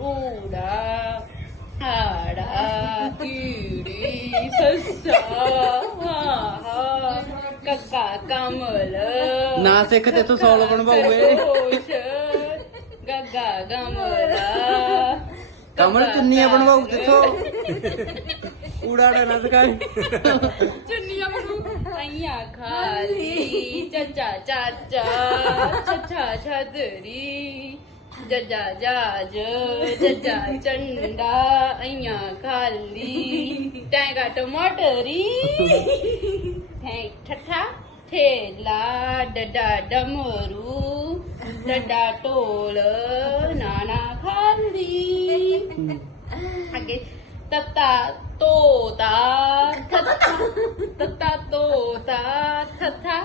ਊੜਾ ਆੜਾ ਈੜੀ ਸੱਸਾ ਹਾ ਹਾ ਕੱਕਾ ਕਮਲ ਨਾ ਸਿੱਖ ਤੇ ਤੂੰ ਸੌਲ ਬਣਵਾਉਏ ਗੱਗਾ ਗਮਲਾ ਕਮਲ ਚੁੰਨੀਆਂ ਬਣਵਾਉ ਤੇਥੋਂ ਊੜਾੜਾ ਨਾ ਸਕਾਈ ਚੁੰਨੀਆਂ ਬਣੂ ਆਈਆਂ ਖਾਲੀ ਚਾਚਾ ਚਾਚਾ ਛੱਛਾ ਛਦਰੀ ਜੱਜਾ ਜਾਜ ਜੱਜਾ ਚੰਡਾ ਆਈਆਂ ਖਾਲੀ। ਟੈਂਗਾ ਟਮਾਟਰੀ ਹੈ, ਠੱਠਾ, ਠੇਲਾ, ਡੱਡਾ ਡਮਰੂ, ਡੱਡਾ ਢੋਲ, ਨਾਨਾ ਖਾਲੀ। ਅੱਗੇ ਤਤਾ, ਤੋਤਾ ਤਤਾ ਤੋਤਾ, ਤਤਾ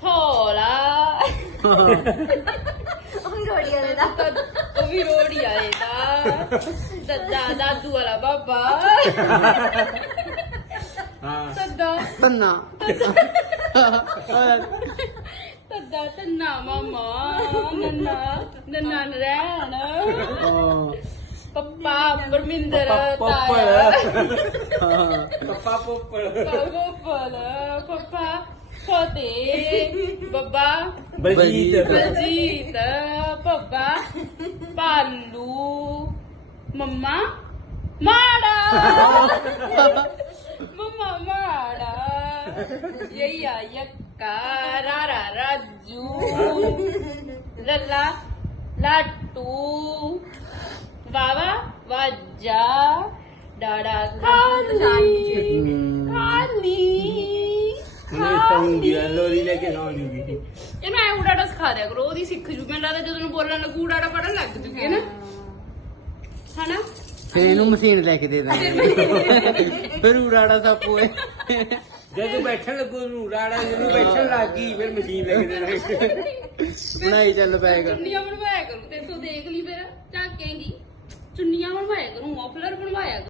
ਥੋਲਾ। teoría de edad. Con mi teoría de edad. Da, da, da tú a la papa. Ah. Tanda. Tanda. Tanda. Tanda, mamá. Papa, perminder. Eh. Papa, papa. Papa, papa. Papa, papa. छोटे बब्बा बजीत बब्बा पालू मम्मा माड़ा मम्मा माड़ा यैया यक्का रारा राजू लल्ला लाटू वावा वाजा डाडा ਸੌਂਗੀ ਲੋਰੀ ਲੈ ਕੇ ਸੌਂ ਜੂਗੀ। ਇਹ ਮੈਂ ਉਡਾੜਾ ਸਿਖਾ ਦਿਆ ਕਰੋ ਉਹਦੀ ਸਿੱਖ ਜੂ। ਮੈਨੂੰ ਲੱਗਦਾ ਜਦੋਂ ਨੂੰ ਬੋਲਣ ਲੱਗੂ ਉਡਾੜਾ ਪੜਨ ਲੱਗ ਜੂਗੀ ਨਾ? ਹਨਾ? ਫੇਰ ਇਹਨੂੰ ਮਸ਼ੀਨ ਲੈ ਕੇ ਦੇ ਦਾਂਗੇ। ਫਿਰ ਊੜਾੜਾ ਸਾਪੂ ਏ ਜਦੋਂ ਬੈਠਣ ਲੱਗੂ ਨੂੰ ਰਾੜਾ ਜਦੋਂ ਬੈਠਣ ਲੱਗ ਗਈ ਫਿਰ ਮਸ਼ੀਨ ਲੈ ਕੇ ਦੇਣਾ ਬਣਾਈ ਚੱਲ ਪੈਗਾ ਚੁੰਨੀਆਂ ਬਣਵਾਇਆ ਕਰੂ ਤੇ ਤੂੰ ਦੇਖ ਲਈ ਫਿਰ ਝਾਕੇਂਗੀ ਚੁੰਨੀਆਂ ਬਣਵਾਇਆ ਕਰੂੰ ਮਫਲਰ ਬਣਵਾਇਆ ਕਰੂੰ